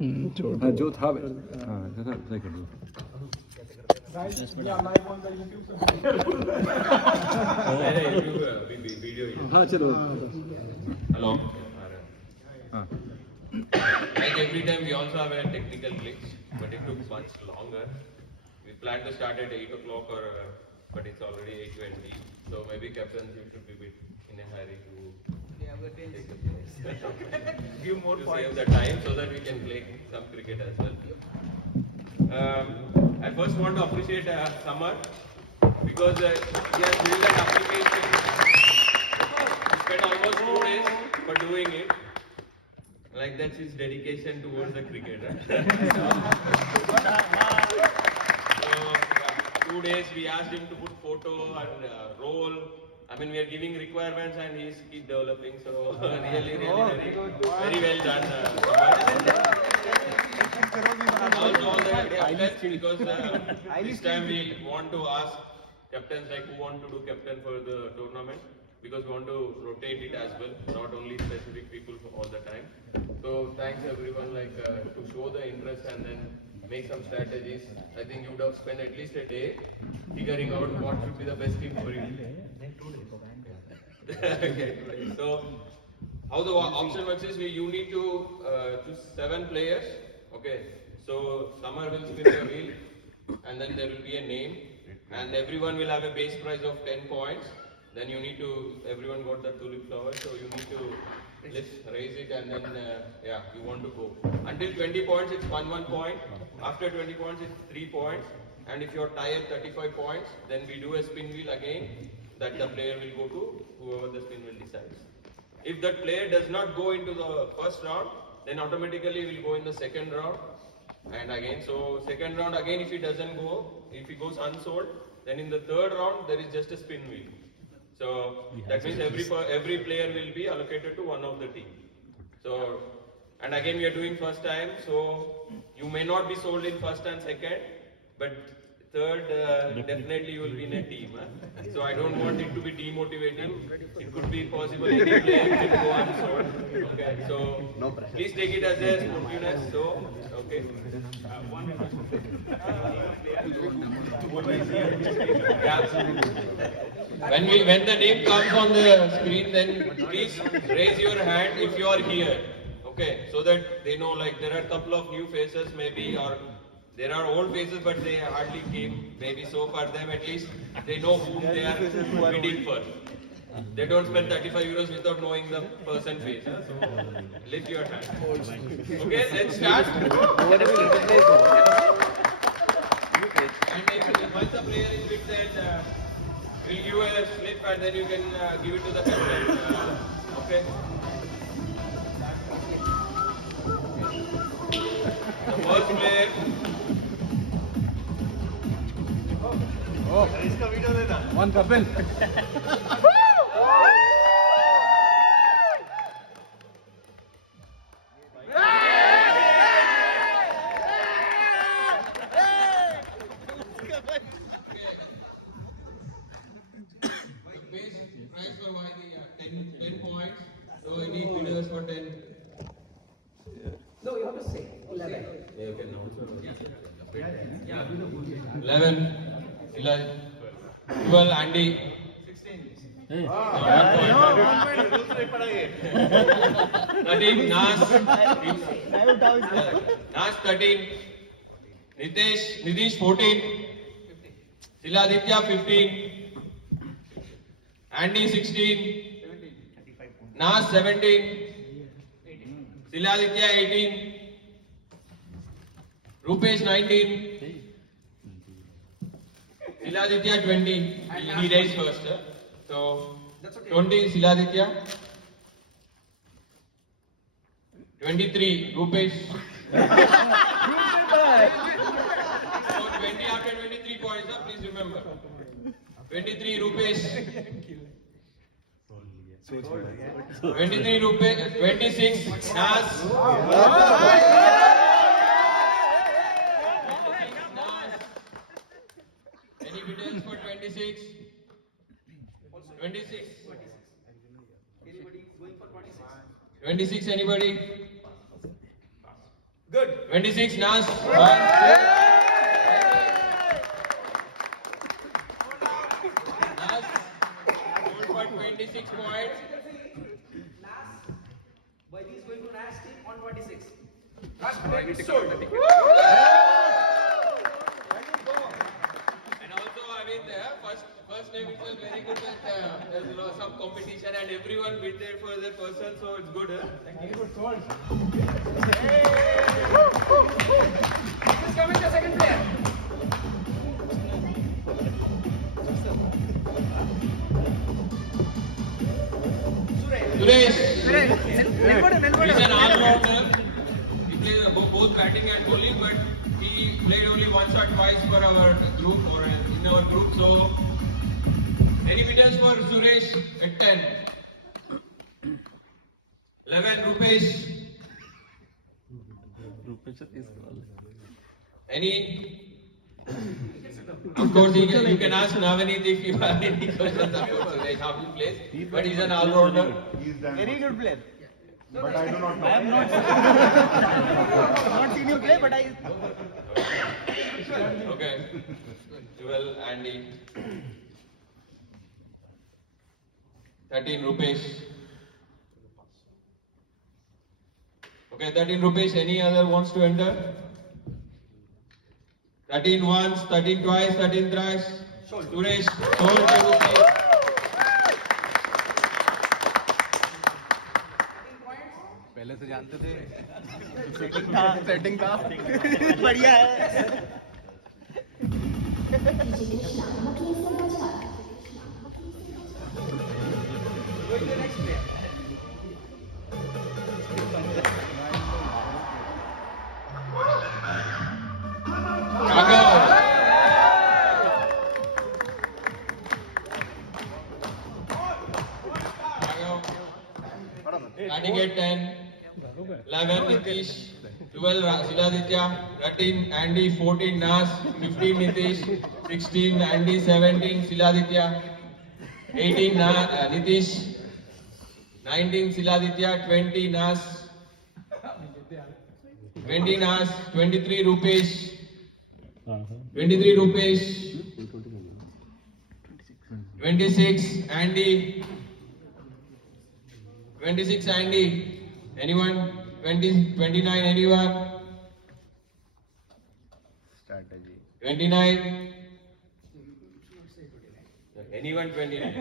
जो था हाँ चलो Hello. Like every time, we also have a technical glitch, but it took much longer. We planned to start at 8 o'clock, but it's already 8:20. So maybe captains, you should be a bit in a hurry to take the place. Give more to save the time so that we can play some cricket as well. I first want to appreciate Samar because he has built an application. He spent almost 2 days for doing it. Like that's his dedication towards the cricket. So, 2 days we asked him to put photo and role. I mean, we are giving requirements and he's keep developing. So really, very well done. All the captains, because this time we want to ask captains like who want to do captain for the tournament, because we want to rotate it as well, not only specific people for all the time. So thanks everyone to show the interest and then make some strategies. I think you would have spent at least a day figuring out what should be the best team for you. Okay. So how the auction works is you need to choose 7 players. Okay. So Samar will spin the wheel and then there will be a name and everyone will have a base price of 10 points. Then you need to, everyone got the tulip flower, so you need to raise it and then you want to go. Until 20 points it's 1 point. After 20 points it's 3 points. And if you're tied at 35 points, then we do a spin wheel again that the player will go to whoever the spin wheel decides. If that player does not go into the first round, then automatically will go in the second round. And again, so second round again, if he doesn't go, if he goes unsold, then in the third round there is just a spin wheel. So that means every player will be allocated to one of the team. So and again we are doing first time, so you may not be sold in first and second, but third definitely you will be in a team. So I don't want it to be demotivating. It could be possible any player can go unsold. Okay, so please take it as a sportiveness. So okay. Yeah. When the name comes on the screen, then please raise your hand if you are here. Okay, so that they know like there are a couple of new faces maybe, or there are old faces but they hardly came. Maybe so for them at least they know whom they are bidding for. They don't spend 35 euros without knowing the person face. So lift your hand. Okay, let's start. And once the player is bid, then we'll give a slip and then you can give it to the captain. Okay. The first player. One couple. Price for why the 10 points. So any bidders for 10? No, you have to say 11. Yeah, okay, now 11. 12, Andy. 16. 13, Nas. Nas 13. Nitish 14. Siladitya 15. Andy 16. Nas 17. Siladitya 18. Rupesh 19. Siladitya 20. He raised first. So 20 Siladitya. 23 Rupesh. So 20 after 23 points. Please remember. 23 Rupesh. 23 Rupesh. 26 Nas. Any bidders for 26? 26. 26 anybody? Good. 26 Nas. 26 points. Vaidi is going to Nas team on 26. And also, I mean, first name itself very good that there's some competition and everyone bid there for their person, so it's good. Very good sold. Who's coming the second player? Suresh. Melbourne. He's an all-rounder. He plays both batting and bowling, but he played only once or twice for our group or in our group. So, any bidders for Suresh at 10? 11 Rupesh. Any? Of course, you can ask Navaneet if you have any questions about Suresh, how he plays. But he's an all-rounder. Very good player. But I do not know. I have not seen you play, but I. Okay. 12 Andy. 13 Rupesh. Okay, 13 Rupesh. Any other wants to enter? 13 once, 13 twice, 13 thrice. Suresh, sold to Rupesh. पहले से जानते थे setting था बढ़िया है Going to the next player. Starting at 10, 11 Nitish, 12 Siladitya, 13 Andy, 14 Nas, 15 Nitish, 16 Andy, 17 Siladitya, 18 Nitish, 19 Siladitya, 20 Nas, 20 Nas, 23 Rupesh, 23 Rupesh, 26 Andy, 26 Andy, anyone? 29 anyone? strategy 29? Anyone 29?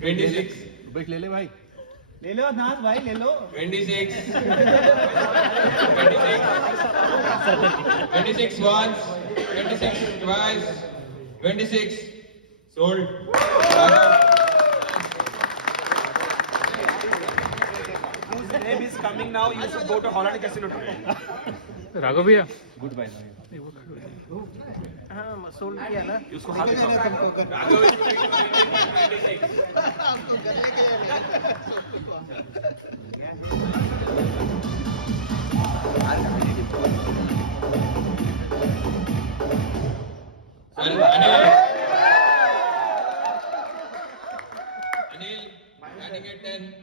26? Rupesh ले ले भाई ले लो नाथ भाई ले लो 26? 26 once, 26 twice, 26 sold. whose name is coming now you should go to Holland Casino Raghav भैया good bye हाँ sold किया ना उसको हाथ दिखाओ. Raghav is going to 26. Anil, batting at 10,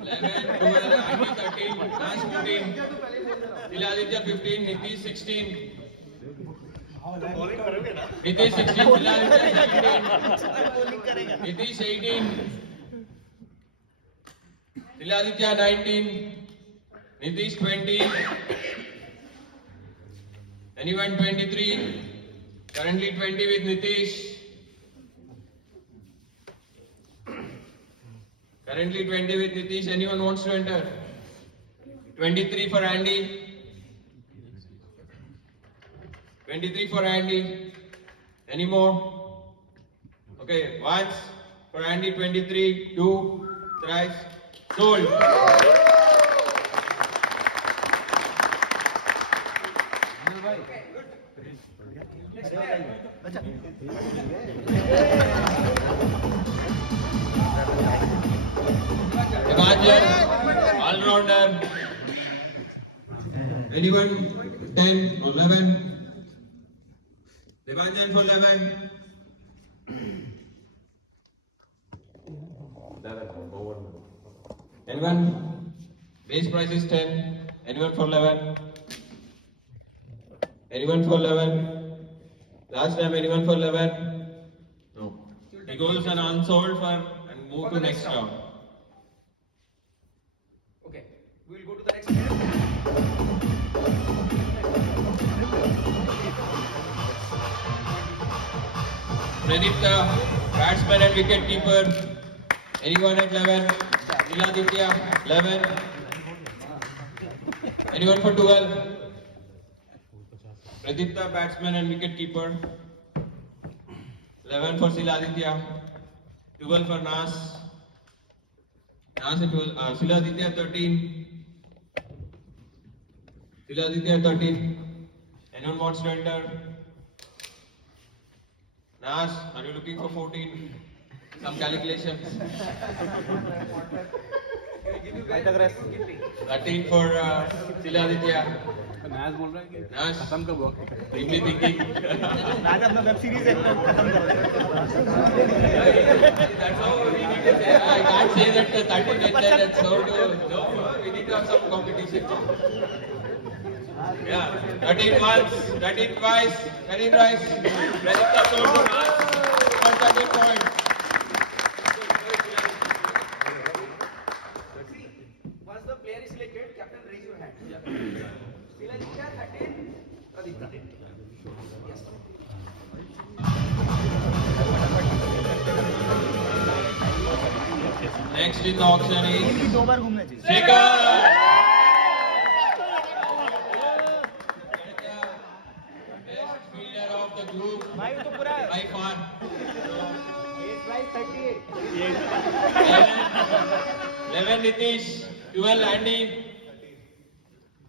11, 12, Andy 13, Nash 14, Siladitya 15, Nitish 16. Nitish 16, Siladitya 17, Nitish 18, Siladitya 19, Nitish 20, anyone 23, currently 20 with Nitish. Currently 20 with Nitish. Anyone wants to enter? 23 for Andy. 23 for Andy. Any more? Okay, once for Andy 23, 2, thrice, sold. Devanjan, all-rounder. Anyone? 10 or 11? Devanjan for 11. 11. Anyone? Base price is 10. Anyone for 11? Anyone for 11? Last time, anyone for 11? No. He goes and unsold for and move to next round. Okay, we will go to the next player. Pradipta, batsman and wicket keeper. Anyone at 11? Niladitya, 11. Anyone for 12? Pradipta, batsman and wicket keeper. 11 for Siladitya. 12 for Nas. Nas at 12. Siladitya 13. Siladitya 13. Anyone wants to enter? Nas, are you looking for 14? Some calculations. 13 for Siladitya. नाज बोल रहा है कि Nas, खत्म कब हुआ deeply thinking. आज अपना वेब सीरीज एक खत्म कर That's how we need to say. I can't say that 13 entered and so no, we need to have some competition. Yeah, 13 once, 13 twice, 13 twice. Pradipta sold to Nas for 13 points. See, once the player is selected, captain raise your hand. Siladitya 13, Pradipta. Yes. Next in the auction is दो बार घूमना चाहिए Shekhar. Best fielder of the group भाई तो पूरा by far. Price 38. 11 Nitish, 12 Andy,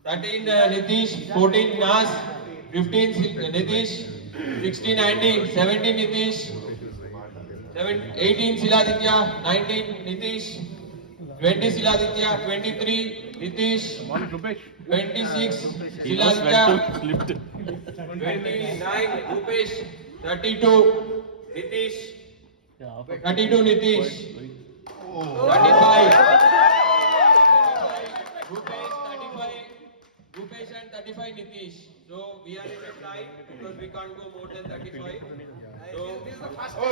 13 Nitish, 14 Nas, 15 Nitish, 16 Andy, 17 Nitish, 18 Siladitya, 19 Nitish, 20 Siladitya, 23 Nitish, Rupesh 26 Siladitya, 29 Rupesh, 32 Nitish, 32 Nitish, 35 Rupesh, 35 Rupesh and 35 Nitish. So we are in a tie because we can't go more than 35. So This is the first time.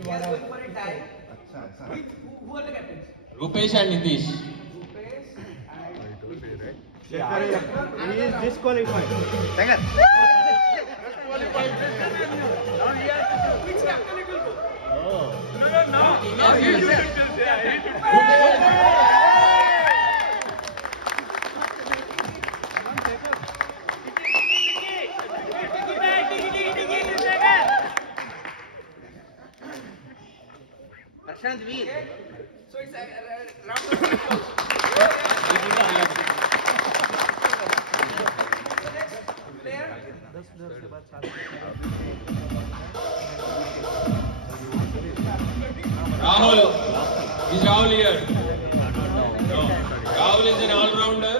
We are going for a tie. With who are the captains? Rupesh and Nitish. Rupesh he is disqualified Which captain it will go? Prashant Veer So it's a round of applause. The next player. Rahul. Is Rahul here? No. Rahul is an all-rounder.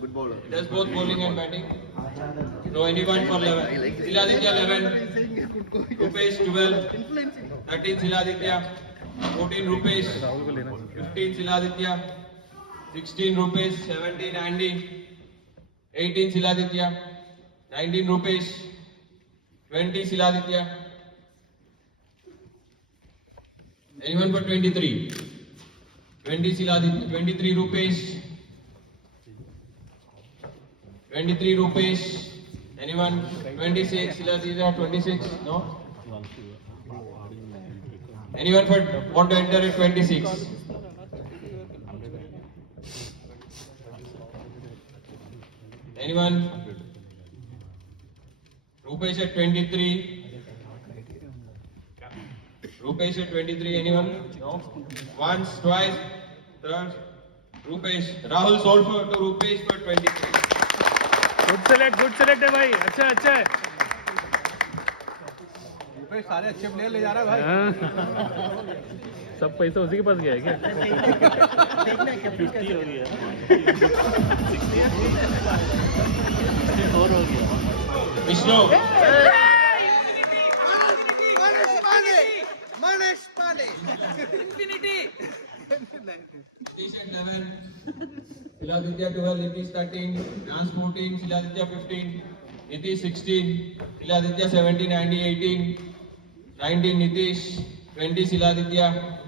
Good bowler He does both bowling and batting. So anyone for 11. Siladitya 11. Rupesh 12. 13 Siladitya. 14 Rupesh. 15 Siladitya. 16 Rupesh. 17 Andy. 18 Siladitya. 19 Rupesh. 20 Siladitya. Anyone for 23? 20 Siladitya. 23 Rupesh. 23 Rupesh. Anyone? 26 Siladitya. 26? No? Anyone want to enter at 26? Anyone? Rupesh at 23. Rupesh at 23. Anyone? No? Once, twice, third. Rupesh. Rahul sold to Rupesh for 23. Good select है भाई अच्छा अच्छा है रुपेश सारे अच्छे player ले जा रहा है भाई सब पैसा उसी के पास गया है क्या देखना क्या 50 हो गया 64 हो गया Vishnu. Infinity. Nitish at 11, Shiladitya 12, Nitish 13, Nance 14, Shiladitya 15, Nitish 16, Shiladitya 17, Andy 18, 19 Nitish, 20 Shiladitya,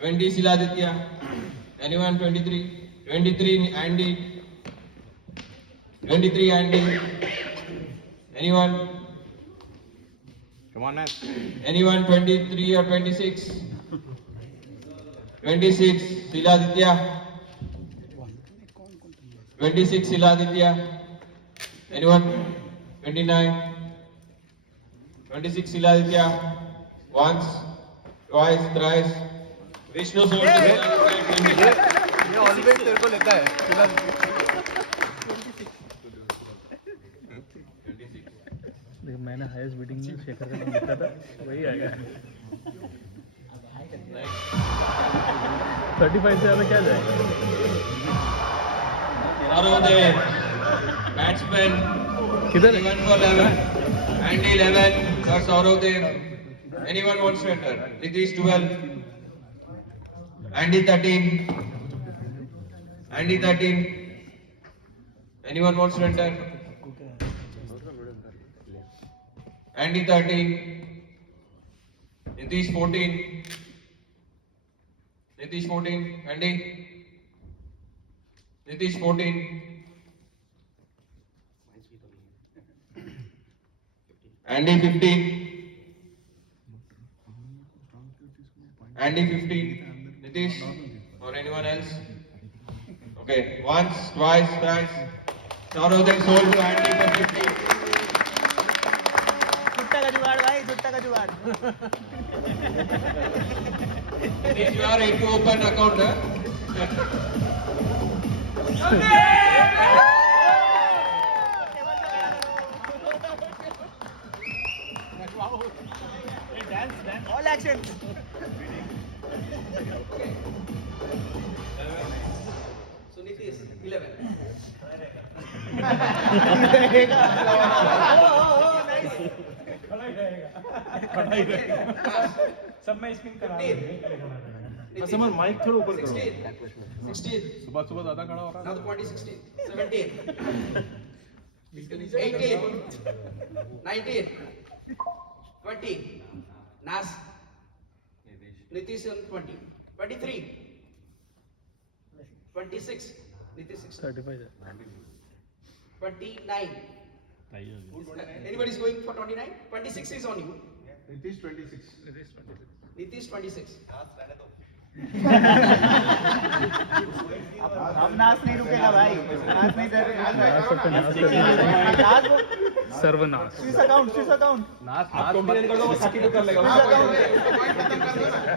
20 Shiladitya, anyone 23, 23 Andy, 23 Andy, anyone? Come on, man. Anyone 23 or 26? 26 Shiladitya. 26 Shiladitya. Anyone? 29. 26 Shiladitya. Once, twice, thrice. Vishnu Soul. ये always तेरे को लेता है देखो मैंने highest beating में शेखर का नाम लिखा था वही आ गया 35 से ज़्यादा क्या जाएगा Sarodev, batsman. किधर Anyone for 11? Andy 11 for Sarodev. Anyone wants to enter? Nitish 12. Andy 13. Andy 13. Anyone wants to enter? Andy 13. Nitish 14. Nitish 14. Andy. Nitish 14. Andy 15. Andy 15. Nitish or anyone else? Okay, once, twice, thrice. Sarodev sold to Andy for 50. छुट्टा का जुगाड़ भाई, छुट्टा का जुगाड़। Nitish, you are ready to open account, huh? All action. So Nitish 11. सब मैं spin करा 15. समझ माइक थोड़ा ऊपर करो 16. सुबह सुबह ज्यादा खड़ा हो रहा Now the point is 16. 17. 18. 19. 20. Nas. Nitish on 20. 23. 26. Nitish 16. 35 है 29. Anybody is going for 29? 26 is on you. Nitish 26 Nitish 26. हम नाच नहीं रुकेगा भाई, नाच नहीं सर्वनाश स्विस अकाउंट आप कंप्लेन कर दो वो 32 कर लेगा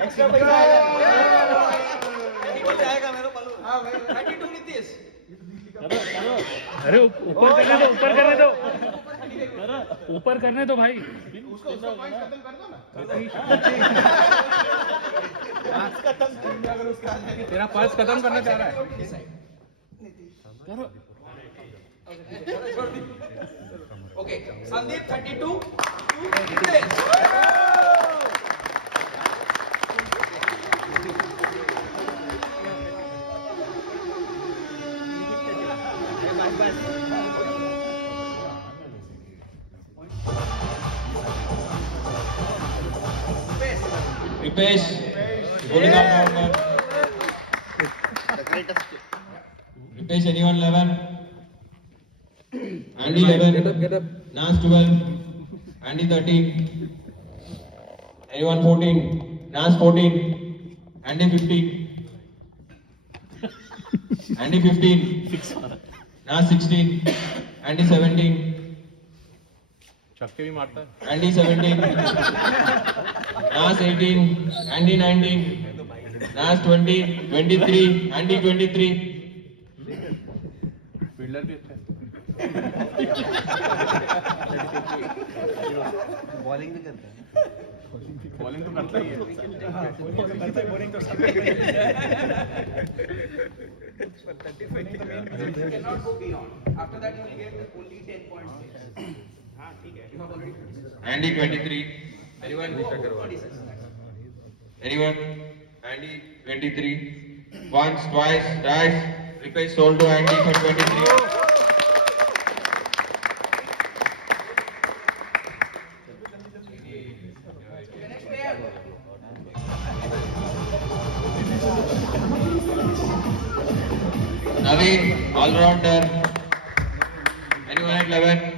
एक्स्ट्रा पैसा आएगा। 32 Nitish. अरे ऊपर करने दो ऊपर करने दो भाई तेरा पर्स खत्म करना चाह रहा है Okay, Sandeep 32 to Nitish. Rupesh, bowling out number. Rupesh, anyone 11? Andy 11. get up Nas 12. Andy 13. Anyone 14? Nas 14. Andy 15. Andy 15. Nas 16. Andy 17. छक्के भी मारता है Andy 17. Nas 18. Andy 19. Nas 20. 23. Andy 23. Fielder भी अच्छा है बॉलिंग भी करता है। बॉलिंग तो करता ही है बोलिंग तो सब You cannot go beyond. After that, you will get only 10 points. You have already 26. Andy 23. Anyone? 26. Anyone? Andy 23. Once, twice, thrice. Replace sold to Andy for 23. Next player. Naveen, all-rounder. Anyone at 11?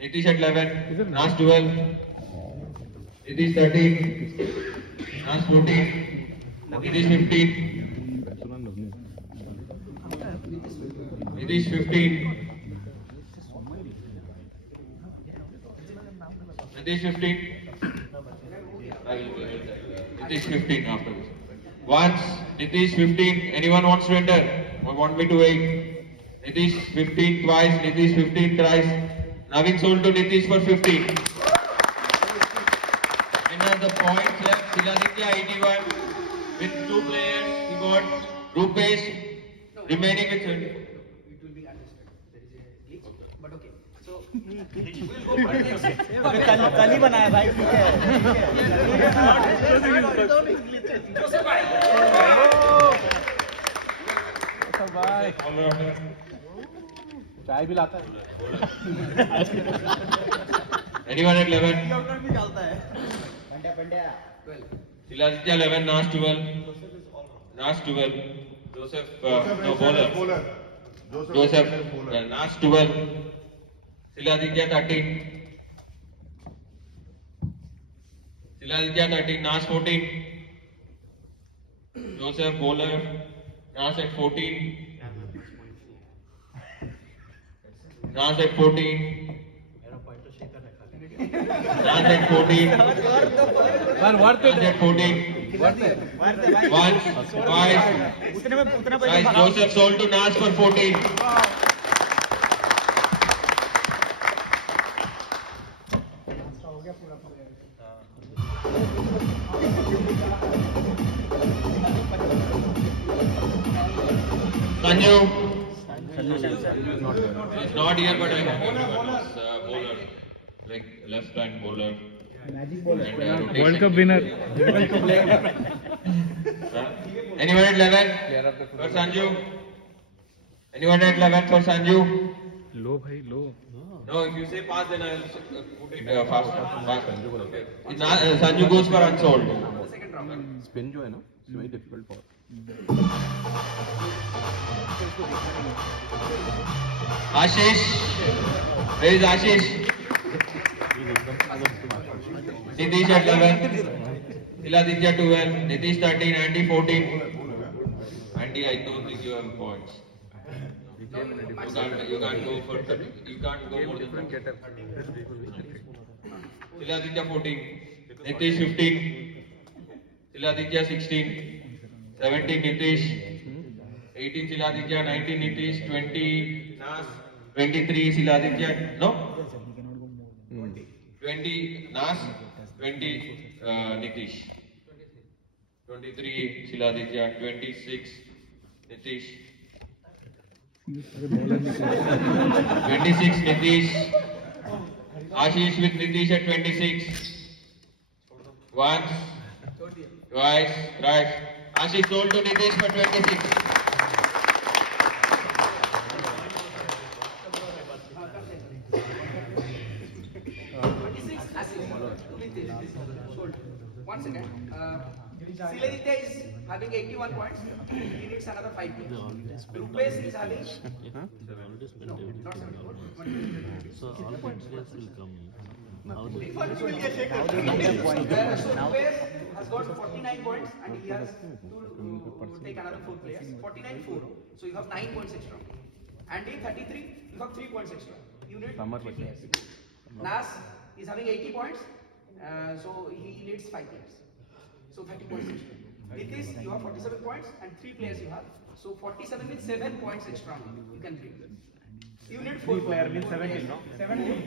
Nitish at 11. Nas 12. Nitish 13. Nas 14. Nitish 15. Nitish 15. Nitish 15. I will go with that. Nitish 15 after this. Once, Nitish 15. Anyone wants to enter? Or want me to wait? Nitish 15 twice. Nitish 15 thrice. Naveen sold to Nitish for 15. And at the points left, Siladitya 81 with 2 players. He got Rupesh remaining with 74. It will be understood. There is a glitch, but okay. So we'll go for the next. कल ही बनाया भाई ठीक है Joseph bhai. भाई चाय भी लाता है Anyone at 11? भी डालता है Pandya Pandya 12. Siladitya 11, Nas 12. Nas 12. Joseph, no, bowler. Joseph, Nas 12. Siladitya 13. Siladitya 13, Nas 14. Joseph, bowler. Nas at 14. Nas at 14. Nas at 14. Worth Nas at 14. Once, twice. उतने में उतना Guys, Joseph sold to Nas for 14. Sanju. He's not here, but I have everyone as bowler, like left-hand bowler. Magic ball And, world cup winner Anyone at 11 for Sanju? Anyone at 11 for Sanju? लो भाई लो No, if you say pass, then I will put it fast. Okay. Sanju goes for unsold. The second round. Spin जो है ना it's very difficult for Ashish. Where is Ashish? Nitish at 11. Siladitya 12. Nitish 13. Andy 14. Andy, I don't think you have points. You can't go for 30. You can't go more than 30. Siladitya 14. Nitish 15. Siladitya 16. 17 Nitish. 18 Siladitya. 19 Nitish. 20 Nas. 23 Siladitya. No? 20 Nas. 20 Nitish. 23 Siladitya. 26 Nitish. 26 Nitish. Ashish with Nitish at 26. Once, twice, thrice. Ashish sold to Nitish for 26. Sold. One second. Siladitya is having 81 points. He needs another 5 points. Rupesh is having. No, not 74. So all points will come. How do you- So Rupesh has got 49 points and he has to take another 4 players. 49 4. So you have 9 points extra. Andy 33. You have 3 points extra. You need 3 players. Nas is having 80 points. So he needs 5 players. So 30 points extra. Nitish, you have 47 points and 3 players you have. So 47 with 7 points extra. You can bring. You need 4 players. means 17, no?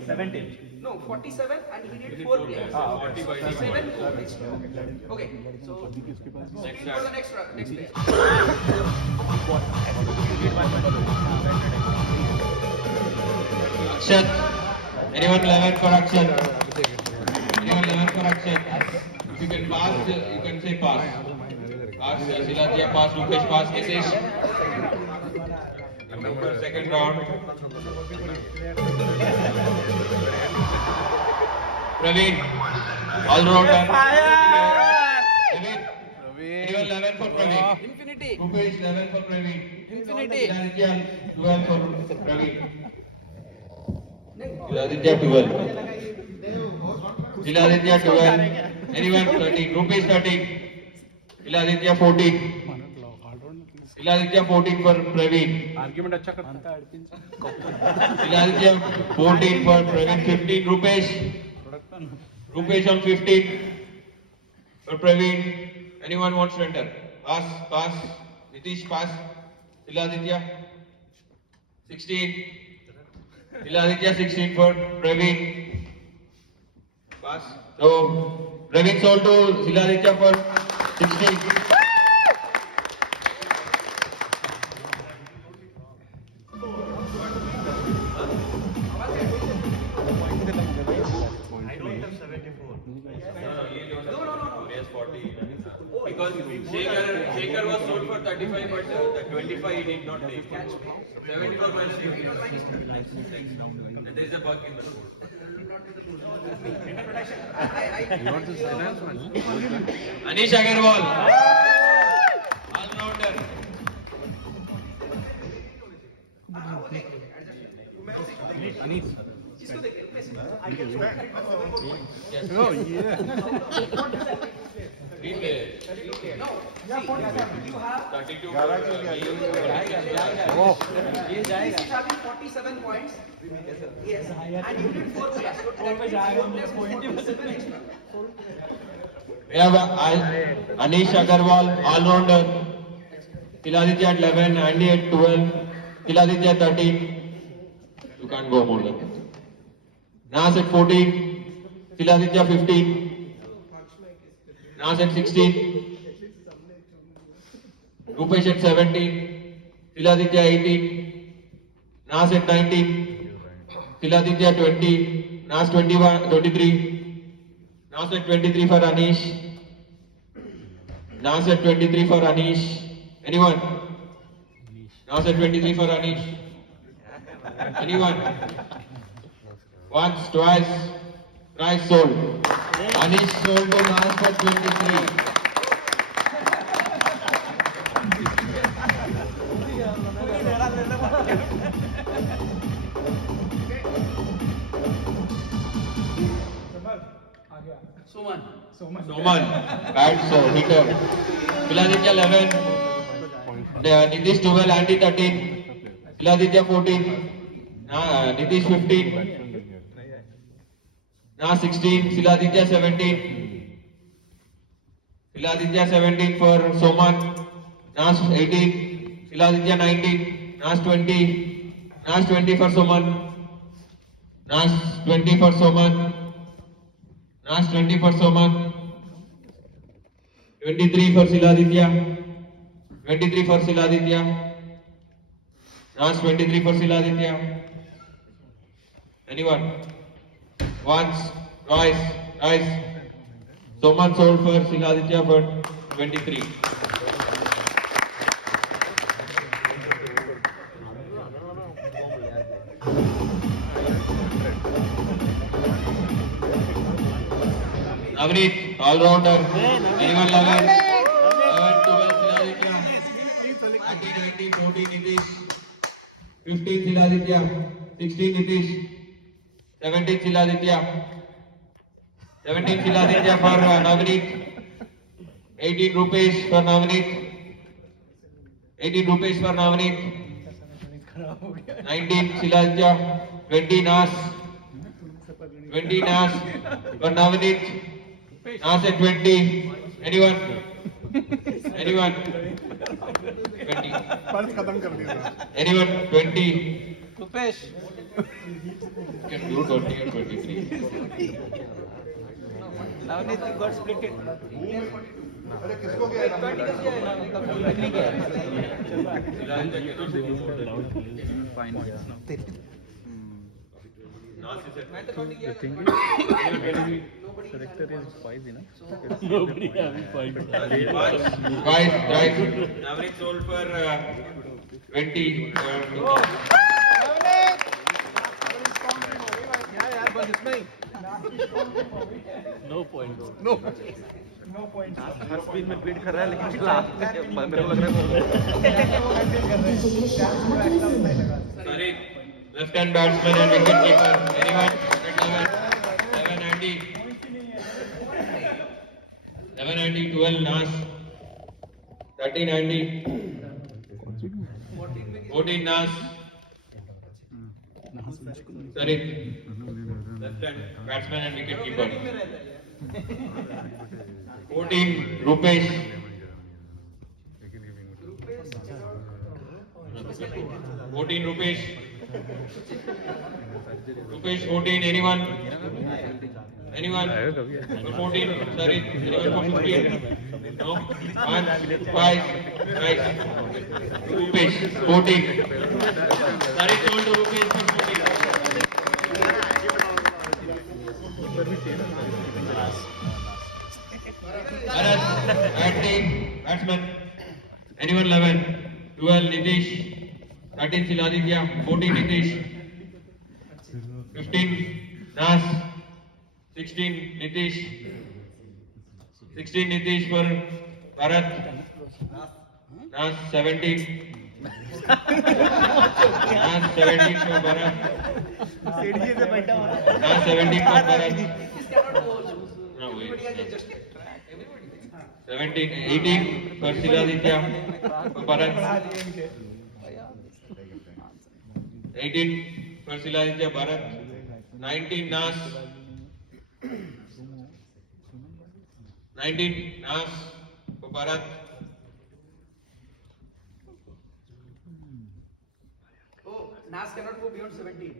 17. No, 47 and he needs 4 players. 7 4 extra. Okay, so next for the next player. Akshat. Anyone 11 for Akshat? Anyone 11 for Akshat? If you can pass, you can say pass. Pass, Siladitya pass, Rupesh pass, Nitish. Coming for second round. Praveen, all-rounder. Praveen, anyone 11 for Praveen. Infinity. Rupesh 11 for Praveen. Infinity. Siladitya 12 for Praveen. Siladitya 12. Siladitya 12. Anyone 13. Rupesh 13. Siladitya 14. Siladitya 14 for Praveen. Argument अच्छा करता है Siladitya 14 for Praveen. 15 Rupesh. Rupesh on 15 for Praveen. Anyone wants to enter? Pass, pass. Nitish pass. Siladitya 16. Siladitya 16 for Praveen. Pass. So Praveen sold to Siladitya for 16. Because Shekhar was sold for 35, but the 25 he did not take. 74 minus 50. And there is a bug in the code. Anish Agarwal. All-rounder. No. See, you have 32. He's having 47 points. Yes. And you did 4 players. So that means 4 players was 47 extra. We have Anish Agarwal, all-rounder. Siladitya at 11, Andy at 12, Siladitya 13. You can't go more than that. Nas at 14, Siladitya 15. Nas at 16, Rupesh at 17, Siladitya 18, Nas at 19, Siladitya 20, Nas 21, 23, Nas at 23 for Anish, Nas at 23 for Anish. Anyone? Nas at 23 for Anish. Anyone? Once, twice, thrice sold. Anish sold to Nas for 23. Soman, bats hitter. Siladitya 11, Nitish 12, Andy 13, Siladitya 14, Nitish 15, Nas 16, Siladitya 17, Siladitya 17 for Soman, Nas 18, Siladitya 19, Nas 20, Nas 20 for Soman, Nas 20 for Soman, Nas 20 for Soman, 23 for Siladitya, 23 for Siladitya, Nas 23 for Siladitya. Anyone? Once, twice, thrice. Soman sold for Siladitya for 23. Navneet, all-rounder. Anyone 11? 11, 12, Siladitya. 13, 19, 14, Nitish. 15, Siladitya. 16, Nitish. 17, Siladitya. 17, Siladitya for Navneet. 18, Rupesh for Navneet. 18, Rupesh for Navneet. 19, Siladitya. 20, Nas. 20, Nas for Navneet. Nas at 20. Anyone? Anyone? 20. Anyone? 20. Rupesh. You can do 20 or 23. Navneet got split it. Nas is at The thing is, selector is spicy, na? Nobody having fight. Twice, average sold for 20. No point. Her spin में beat कर रहा है लेकिन last में मेरे को लग रहा Sorry, left hand batsman and wicket keeper. Anyone? 11 Andy. 11 Andy, 12 Nas. 13 Andy. 14 Nas. Sorry, left hand batsman and wicket keeper. 14 Rupesh. 14 Rupesh. Rupesh 14. Anyone? Anyone? For 14. Sorry. Anyone for 15? No. 1, 5. Right. Rupesh 14. Sorry, told to Rupesh for 14. Bharat, batting, batsman. Anyone 11? 12 Nitish. 13 Siladitya. 14 Nitish. 15 Nas. 16 Nitish. 16 Nitish for Bharat. Nas 17. Nas 17 for Bharat. Nas 17 for Bharat. No, wait. 17, 18 for Siladitya for Bharat. 18 for Siladitya Bharat. 19 Nas. 19 Nas for Bharat. Oh, Nas cannot go beyond 17.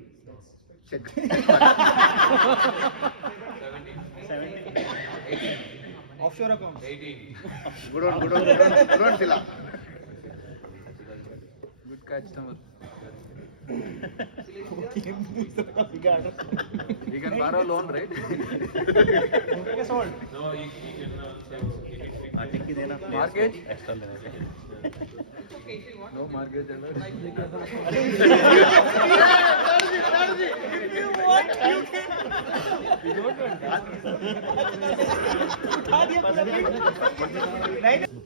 18. Offshore account. 18. Good on, Sila. Good catch, Tamar. He can borrow loan, right? No, he can Mortgage? No mortgage.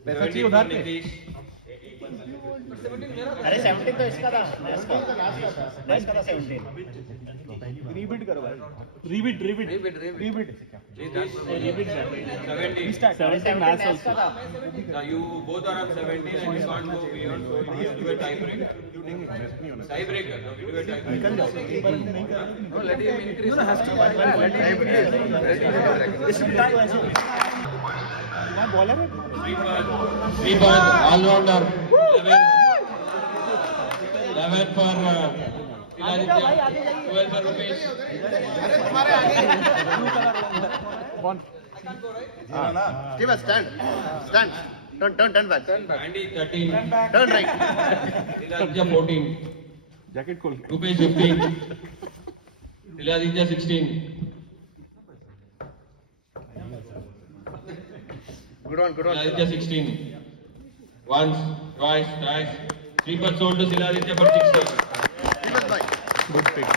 पैसा चाहिए उधार पे। अरे 17 तो इसका था इसका था 17 रीबिड करो भाई रीबिड 17 match also Now you both are on 17 and you can't go beyond, so we will do a tiebreaker. Tiebreaker, no, we do a tiebreaker. No, let him increase. No, has to. मैं bowler है Sripad, all-rounder, 11 for Siladitya, 12 for Rupesh. Give us stand. Turn back. Andy 13, Turn right. Siladitya 14, Rupesh 15, Siladitya 16. Good on. Siladitya 16. Once, twice, thrice. Sripad sold to Siladitya for 16. Give us by. Good pick.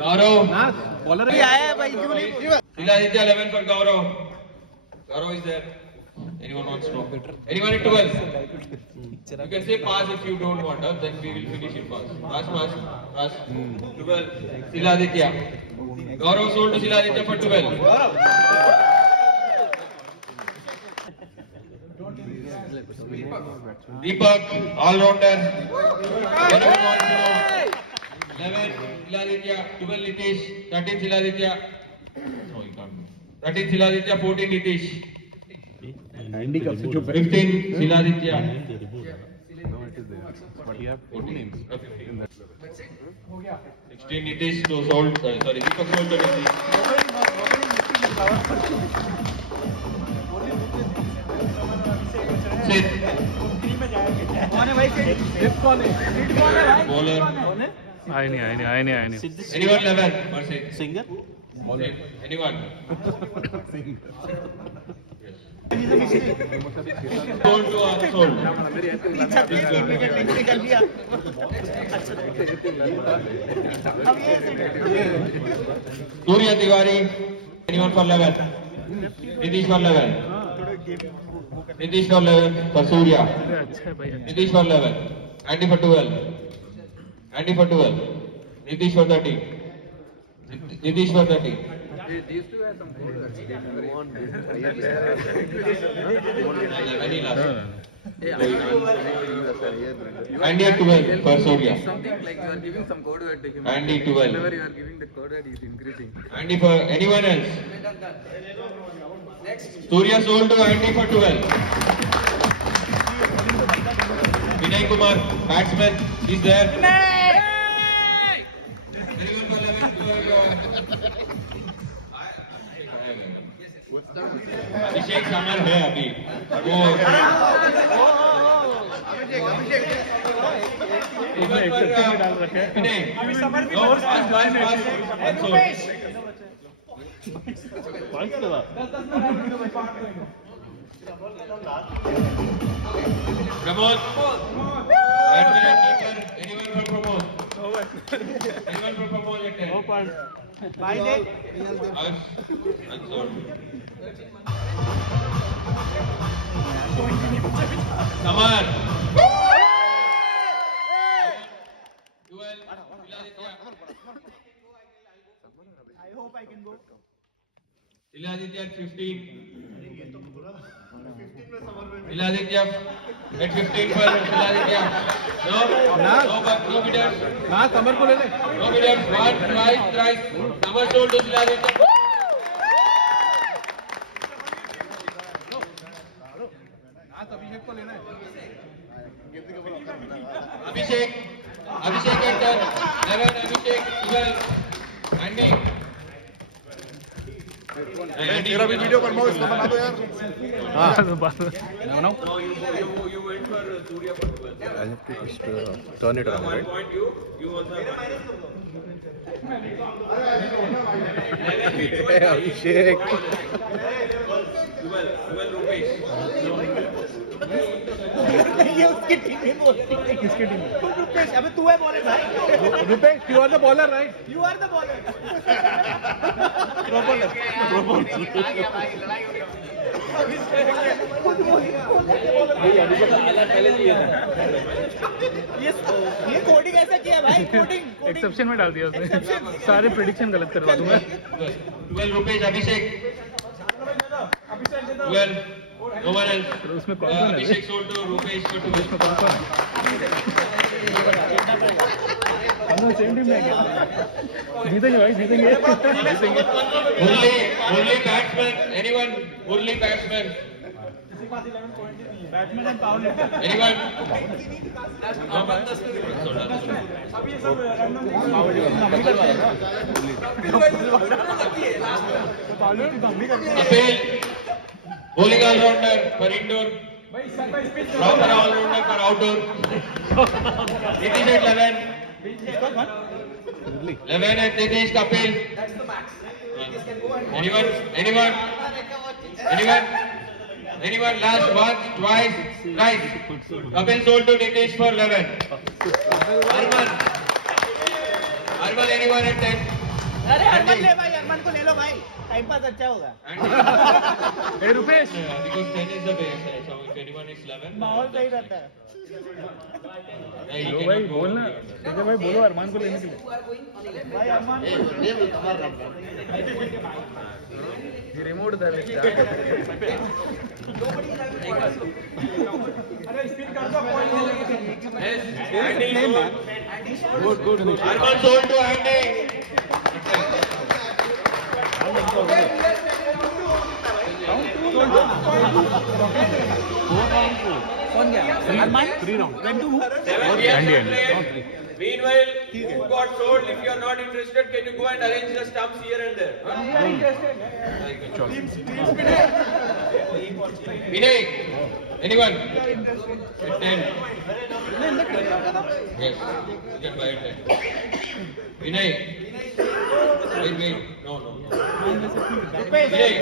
Gaurav. Bowler आया है भाई क्यों नहीं Siladitya 11 for Gaurav. Gaurav is there. Anyone wants to know? Anyone at 12? You can say pass if you don't want us, then we will finish it fast. Pass. 12. Siladitya. Gaurav sold to Siladitya for 12. Deepak, all-rounder. Anyone wants to know? 11 Siladitya, 12 Nitish, 13 Siladitya. No, you can't. 13 Siladitya, 14 Nitish. 15 Siladitya. But you have 14. 16 Nitish to sold, sorry, Deepak sold to Nitish. Harshit. Bowler. आए नहीं आए नहीं आए नहीं आए नहीं Anyone 11 for six. Singer? Anyone? Sold to sold. Surya Tiwari. Anyone for 11? Nitish for 11. Nitish for 11 for Surya. अरे अच्छा है भाई अच्छा Nitish for 11. Andy for 12. Andy for 12. Nitish for 13. Nitish for 13. Very last. Andy at 12 for Surya. Something like you are giving some code word to him. Andy 12. Whenever you are giving that code word, he is increasing. Andy for anyone else? Surya sold to Andy for 12. Vinay Kumar, batsman, he's there. Anyone for 11? Abhishek summer है अभी वो इसमें exception में डाल रखे हैं अभी summer भी पास पाँच दवा Pramod batsman and keeper anyone for Pramod anyone for Pramod at 10 unsold Samar duel Iladitya at 15 Iladitya at 15 for Iladitya no but no bidders हाँ कमर को ले ले no bidders one twice thrice Samar sold to Iladitya हाँ अभिषेक को लेना है Abhishek at 10 11 Abhishek 12 Andy तेरा भी वीडियो बनवाओ इसका बना दो यार हाँ बात बनाओ No, you went for Surya for 12. I have to just turn it around, right? Point you also have Hey, Abhishek. 12 rupees. ये उसकी टीम में बोलती है किसकी टीम रुपेश अबे तू है बॉलर भाई Rupesh you are the bowler right you are the bowler ये कोडिंग ऐसा किया भाई कोडिंग एक्सेप्शन में डाल दिया उसने सारे प्रेडिक्शन गलत करवा दूंगा 12 rupees Abhishek. 12. No one else. तो उसमें कौन कौन है Abhishek sold to Rupesh for 12. उसमें कौन कौन है हम लोग सेम टीम में हैं क्या जीतेंगे भाई जीतेंगे जीतेंगे Only batsman. Anyone? Only batsman. Batsman and power Anyone? Kapil, bowling all-rounder for indoor, proper all-rounder for outdoor. Nitish at 11. 11 at Nitish, Kapil. That's the max. This can go and Anyone? Anyone? Last once, twice, thrice. Kapil sold to Nitish for 11. Arman, anyone at 10? अरे अरमान ले भाई अरमान को ले लो भाई time pass अच्छा होगा ए Rupesh Because 10 is the base, so if anyone is 11. माहौल सही रहता है he लो cannot भाई go बोलना beyond that. ठीक है भाई बोलो अरमान को लेने के लिए who are going on 11. भाई अरमान रिमोट दे Nobody is having points. Arman sold to Andy. Arman 3 round went to Andy. Meanwhile, who got sold? If you are not interested, can you go and arrange the stumps here and there? Huh? Vinay, anyone? At 10. Yes, you can buy at 10. Vinay. Wait. No. Vinay.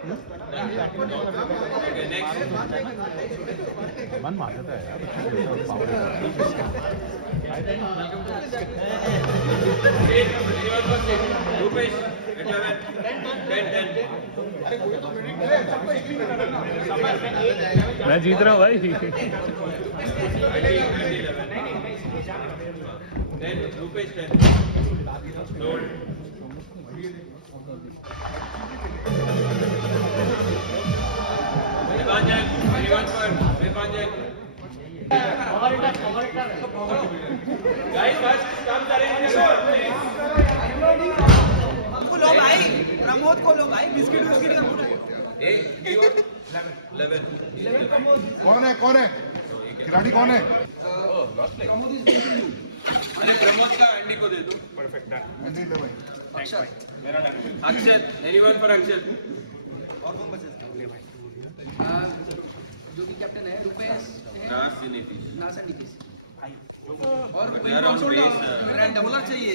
No. Okay, next. मन मार देता है यार Anyone for 6? Rupesh, at 11. 10. मैं जीत रहा हूँ भाई 11. Then Rupesh 10. Sold. Niranjan, anyone for Niranjan? Guys, first come हमको लो भाई, प्रमोद को लो भाई, बिस्किट का बोलो। 8, 11. कौन है खिलाड़ी कौन है अरे प्रमोद का एंडी को दे दो. एंडी ले भाई अक्षत, anyone for अक्षत? जो भी कैप्टन है रुपेश नास Nitish. NASA Nitish They are on base. Doubler चाहिए